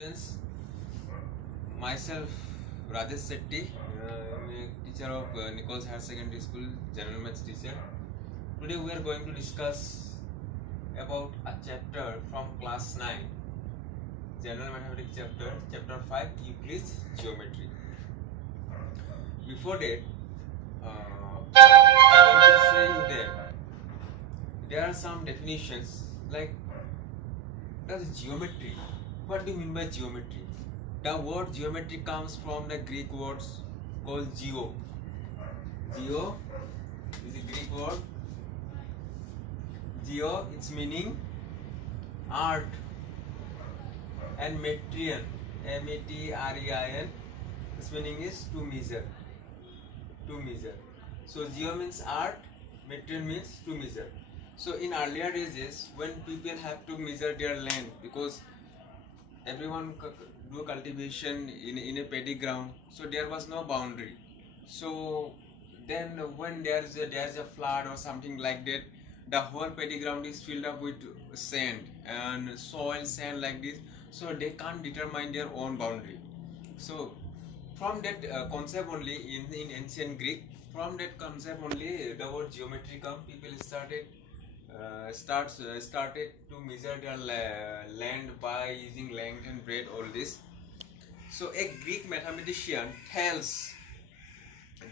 Students, myself Rajesh Setti, I'm a teacher of Nichols Higher Secondary School, General Maths teacher. Today we are going to discuss about a chapter from class 9, General Mathematics chapter 5, Euclid's Geometry. Before that, I want to say you that there are some definitions like geometry. What do you mean by geometry? The word geometry comes from the Greek words called geo. Geo is a Greek word. Geo, its meaning art, and metrian, M-A-T-R-E-I-N, its meaning is to measure. To measure. So geo means art, metrian means to measure. So in earlier days, when people have to measure their land, because everyone do cultivation in a paddy ground, so there was no boundary. So then when there's a flood or something like that, the whole paddy ground is filled up with sand and soil, sand like this, so they can't determine their own boundary. So from that concept only, in ancient Greek, from that concept only the word geometry come. People started to measure their land by using length and breadth, all this. So a Greek mathematician tells,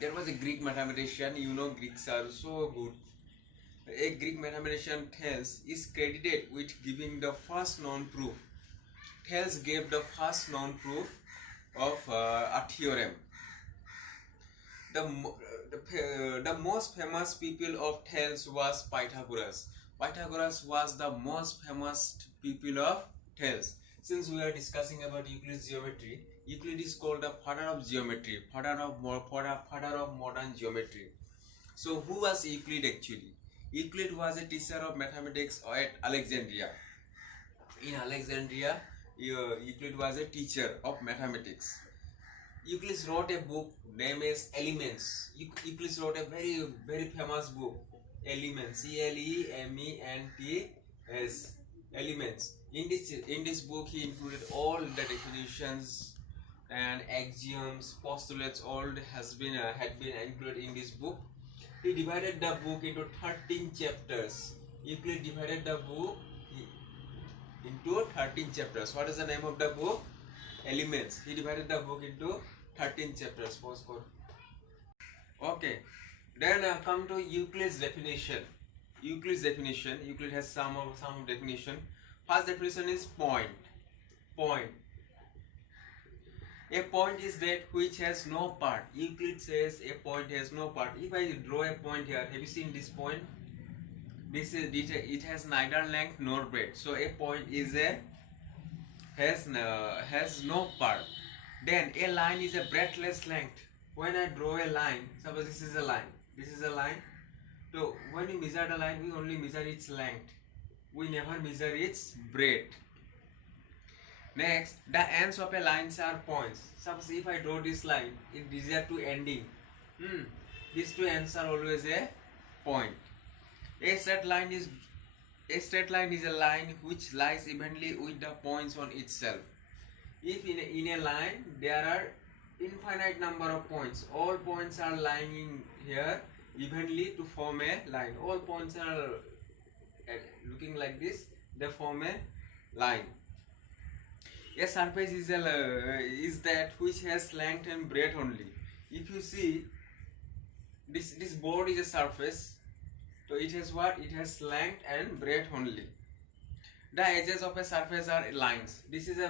there was a Greek mathematician, Greeks are so good. A Greek mathematician Thales is credited with giving the first known proof. Thales gave the first known proof of a theorem. The most famous pupil of Thales was Pythagoras. Pythagoras was the most famous pupil of Thales. Since we are discussing about Euclid's geometry, Euclid is called the father of geometry, father of modern geometry. So who was Euclid actually? Euclid was a teacher of mathematics at Alexandria. In Alexandria, Euclid was a teacher of mathematics. Euclid wrote a book named as Elements. Euclid wrote a very famous book, Elements, Elements, Elements. In this book, he included all the definitions and axioms, postulates. All had been included in this book. He divided the book into 13 chapters. Euclid divided the book into 13 chapters. What is the name of the book? Elements. He divided the book into 13 chapters. Postcode. Okay. Then come to Euclid's definition. Euclid has some definition. First definition is point. Point. A point is that which has no part. Euclid says a point has no part. If I draw a point here, have you seen this point? It has neither length nor breadth. So a point has no part. Then a line is a breadthless length. When I draw a line, suppose this is a line. So when you measure the line, we only measure its length. We never measure its breadth. Next, the ends of a line are points. Suppose if I draw this line, these are two ending. These two ends are always a point. A straight line is a line which lies evenly with the points on itself. If in a line there are infinite number of points, all points are lying here evenly to form a line. All points are looking like this, they form a line. A surface is that which has length and breadth only. If you see, this board is a surface, so it has what? It has length and breadth only. The edges of a surface are lines. This is a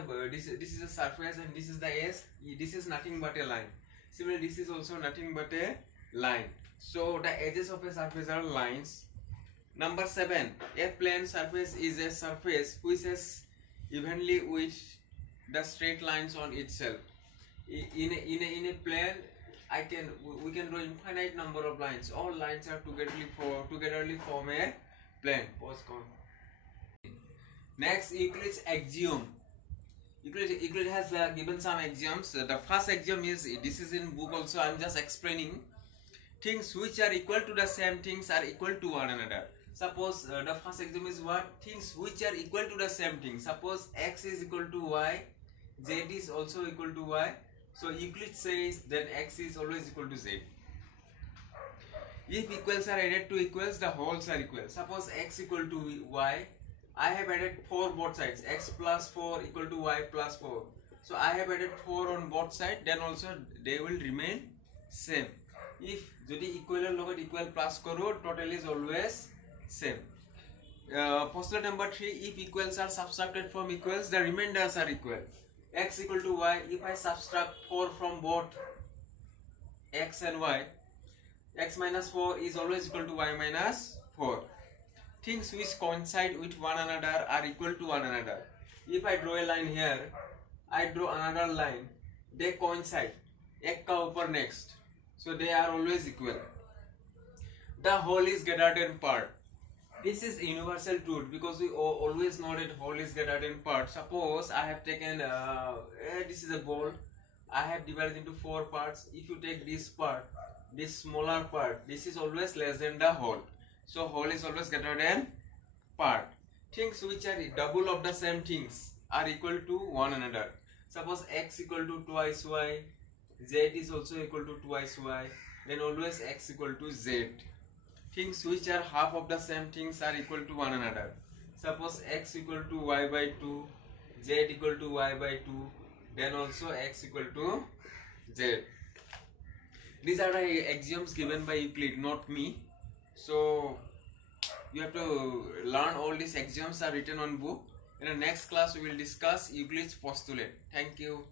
surface and this is the edge. This is nothing but a line. Similarly, this is also nothing but a line. So the edges of a surface are lines. Number 7. A plane surface is a surface which has evenly with the straight lines on itself. In a plane, we can draw infinite number of lines. All lines are togetherly form a plane. Next, Euclid's axiom. Euclid has given some axioms. The first axiom is, this is in book also, I am just explaining. Things which are equal to the same things are equal to one another. Suppose the first example is what? Things which are equal to the same thing. Suppose x is equal to y, Z is also equal to Y. So Euclid says that X is always equal to Z. If equals are added to equals, the wholes are equal. Suppose X equal to Y, I have added 4 both sides. X plus 4 equal to Y plus 4. So I have added 4 on both sides, then also they will remain same. If যদি equal লগত equal plus koro, total is always same. Postulate number 3, if equals are subtracted from equals, the remainders are equal. X equal to Y, if I subtract 4 from both X and Y, X minus 4 is always equal to Y minus 4. Things which coincide with one another are equal to one another. If I draw a line here, I draw another line, they coincide. Ek ka upar next. So they are always equal. The whole is greater than part. This is universal truth because we always know that whole is greater than part. Suppose I have taken, this is a ball. I have divided into 4 parts. If you take this part, this smaller part, this is always less than the whole. So whole is always greater than part. Things which are double of the same things are equal to one another. Suppose X equal to twice Y, Z is also equal to twice Y, then always X equal to Z. Things which are half of the same things are equal to one another. Suppose X equal to Y by 2, Z equal to Y by 2, then also X equal to Z. These are the axioms given by Euclid, not me. So you have to learn all these axioms are written on book. In the next class we will discuss Euclid's postulate. Thank you.